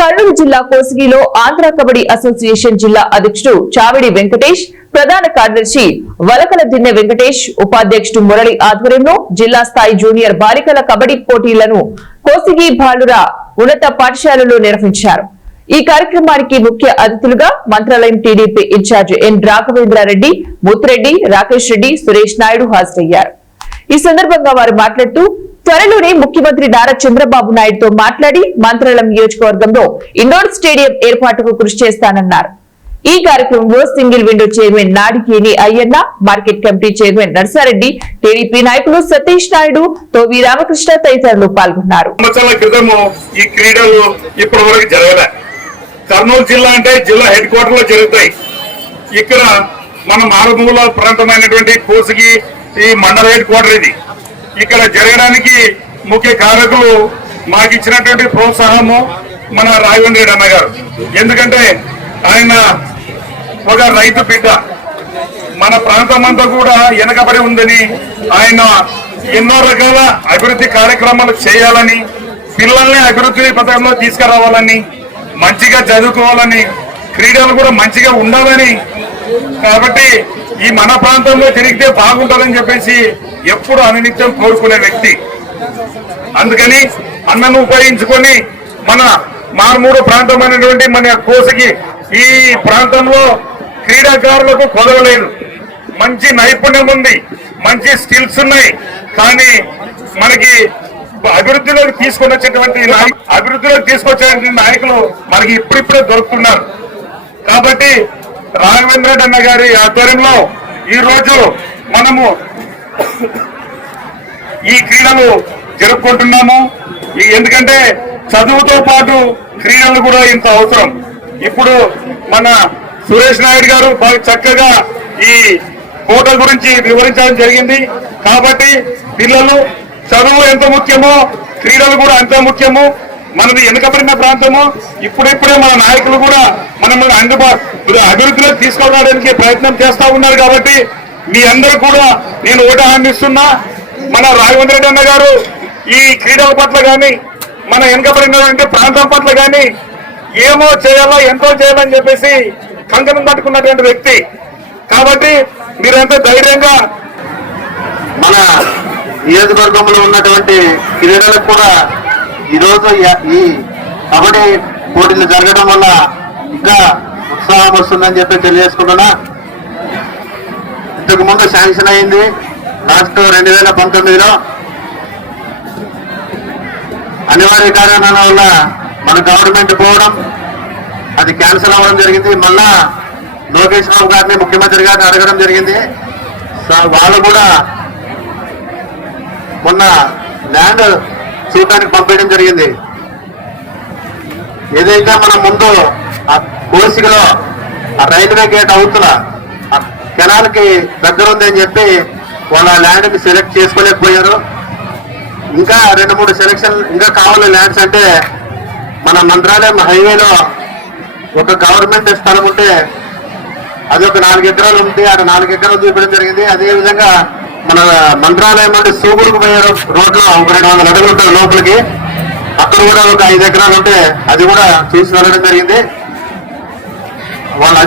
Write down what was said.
కర్నూలు జిల్లా కోసిగిలో ఆంధ్ర కబడ్డీ అసోసియేషన్ జిల్లా అధ్యక్షుడు చావిడి వెంకటేష్, ప్రధాన కార్యదర్శి వలకల దిన్నె వెంకటేష్, ఉపాధ్యక్షుడు మురళి ఆధ్వర్యంలో జిల్లా స్థాయి జూనియర్ బాలికల కబడ్డీ పోటీలను కోసిగి బాలుర ఉన్నత పాఠశాలలో నిర్వహించారు. ఈ కార్యక్రమానికి ముఖ్య అతిథులుగా మంత్రాలయం టీడీపీ ఇన్ఛార్జ్ ఎన్ రాఘవేంద్రారెడ్డి, ముత్రెడ్డి, రాకేష్ రెడ్డి, సురేష్ నాయుడు హాజరయ్యారు. ఈ సందర్భంగా వారు మాట్లాడుతూ త్వరలోనే ముఖ్యమంత్రి నారా చంద్రబాబు నాయుడుతో మాట్లాడి మంత్రాలయం నియోజకవర్గంలో ఇండోర్ స్టేడియం ఏర్పాటుకు కృషి చేస్తానన్నారు. ఈ కార్యక్రమంలో single window chairman నాడికేని Ayyanna, market committee chairman Narsa Reddy, TDP నాయకులు సతీష్ నాయుడు, తోవి రామకృష్ణ తదితరులు పాల్గొన్నారు. ఈ క్రీడలు ఇప్పటి వరకు జరగలే. కర్నూలు జిల్లా అంటే జిల్లా హెడ్ క్వార్టర్ లో జరుగుతాయి. ఇక్కడ మన మారుమూల ప్రాంతమైనటువంటి కోసిగి ఈ మండల హెడ్ క్వార్టర్ ఇది. ఇక్కడ జరగడానికి ముఖ్య కారకులు మాకు ఇచ్చినటువంటి ప్రోత్సాహము మన రాఘవేంద్ర రెడ్డి అన్న గారు. ఎందుకంటే ఆయన ఒక రైతు బిడ్డ, మన ప్రాంతం అంతా కూడా వెనకబడి ఉందని ఆయన ఎన్నో రకాల అభివృద్ధి కార్యక్రమాలు చేయాలని, పిల్లల్ని అభివృద్ధి పథకంలో తీసుకురావాలని, మంచిగా చదువుకోవాలని, క్రీడలు కూడా మంచిగా ఉండాలని, కాబట్టి ఈ మన ప్రాంతంలో జరిగితే బాగుంటుందని చెప్పేసి ఎప్పుడు అనునిత్యం కోరుకునే వ్యక్తి. అందుకని అన్నను ఉపయోగించుకొని మన మారుమూడు ప్రాంతమైనటువంటి మన కోసికి ఈ ప్రాంతంలో క్రీడాకారులకు కొదవలేదు. మంచి నైపుణ్యం ఉంది, మంచి స్కిల్స్ ఉన్నాయి. కానీ మనకి అభివృద్ధిలోకి తీసుకొచ్చేటువంటి నాయకులు మనకి ఇప్పుడిప్పుడే దొరుకుతున్నారు. కాబట్టి రాఘవేంద్ర రెడ్డి అన్న గారి ఆధ్వర్యంలో ఈ రోజు మనము ఈ క్రీడలు జరుపుకుంటున్నాము. ఎందుకంటే చదువుతో పాటు క్రీడలు కూడా ఇంత అవసరం. ఇప్పుడు మన సురేష్ నాయుడు గారు బాగా చక్కగా ఈ కోట గురించి వివరించడం జరిగింది. కాబట్టి పిల్లలు చదువు ఎంత ముఖ్యమో క్రీడలు కూడా అంతే ముఖ్యము. మనది వెనుకబడిన ప్రాంతము. ఇప్పుడిప్పుడే మన నాయకులు కూడా మనల్ని అభివృద్ధిలో తీసుకోవడానికి ప్రయత్నం చేస్తా ఉన్నారు. కాబట్టి మీ అందరూ కూడా నేను ఓటు హామీస్తున్నా, మన రాఘవేంద్ర రెడ్డి అన్న గారు ఈ క్రీడల పట్ల కానీ మన వెనుకబడినటువంటి ప్రాంతం పట్ల కానీ ఏమో చేయాలో ఎంతో చేయాలని చెప్పేసి కంకణం పట్టుకున్నటువంటి వ్యక్తి. కాబట్టి మీరంతా ధైర్యంగా మన నియోజకవర్గంలో ఉన్నటువంటి క్రీడలకు కూడా ఈరోజు ఈ కబడ్డీ పోటీలు జరగడం వల్ల ఇంకా ఉత్సాహం వస్తుందని చెప్పి తెలియజేసుకుంటున్నా. ఇంతకు ముందు శాంక్షన్ అయింది లాస్ట్ 2019లో. అనివార్య కారణాల వల్ల మన గవర్నమెంట్ పోవడం, అది క్యాన్సిల్ అవ్వడం జరిగింది. మళ్ళా లోకేష్ బాబు గారిని ముఖ్యమంత్రి గారిని అడగడం జరిగింది. వాళ్ళు కూడా మొన్న ల్యాండ్ చూడటానికి పంపించడం జరిగింది. ఏదైతే మన ముందు కోసికలో రైల్వే గేట్ అవుతున్న కెనాల్ కి దగ్గర ఉందని చెప్పి వాళ్ళ ల్యాండ్ ని సెలెక్ట్ చేసుకోలేకపోయారు. ఇంకా 2-3 సెలెక్షన్ ఇంకా కావాలి ల్యాండ్స్. అంటే మన మంత్రాలయం హైవేలో ఒక గవర్నమెంట్ స్థలం ఉంటే అది ఒక 4 ఎకరాలు ఉంది. అక్కడ 4 ఎకరాలు చూపించడం జరిగింది. అదేవిధంగా మన మంత్రాలయం నుండి సూగుడుకు పోయే రోడ్లో ఒక 200 అడుగులు ఉంటుంది లోపలికి. అక్కడ కూడా ఒక 5 ఎకరాలు ఉంటే అది కూడా చూసి వెళ్ళడం జరిగింది. వాళ్ళ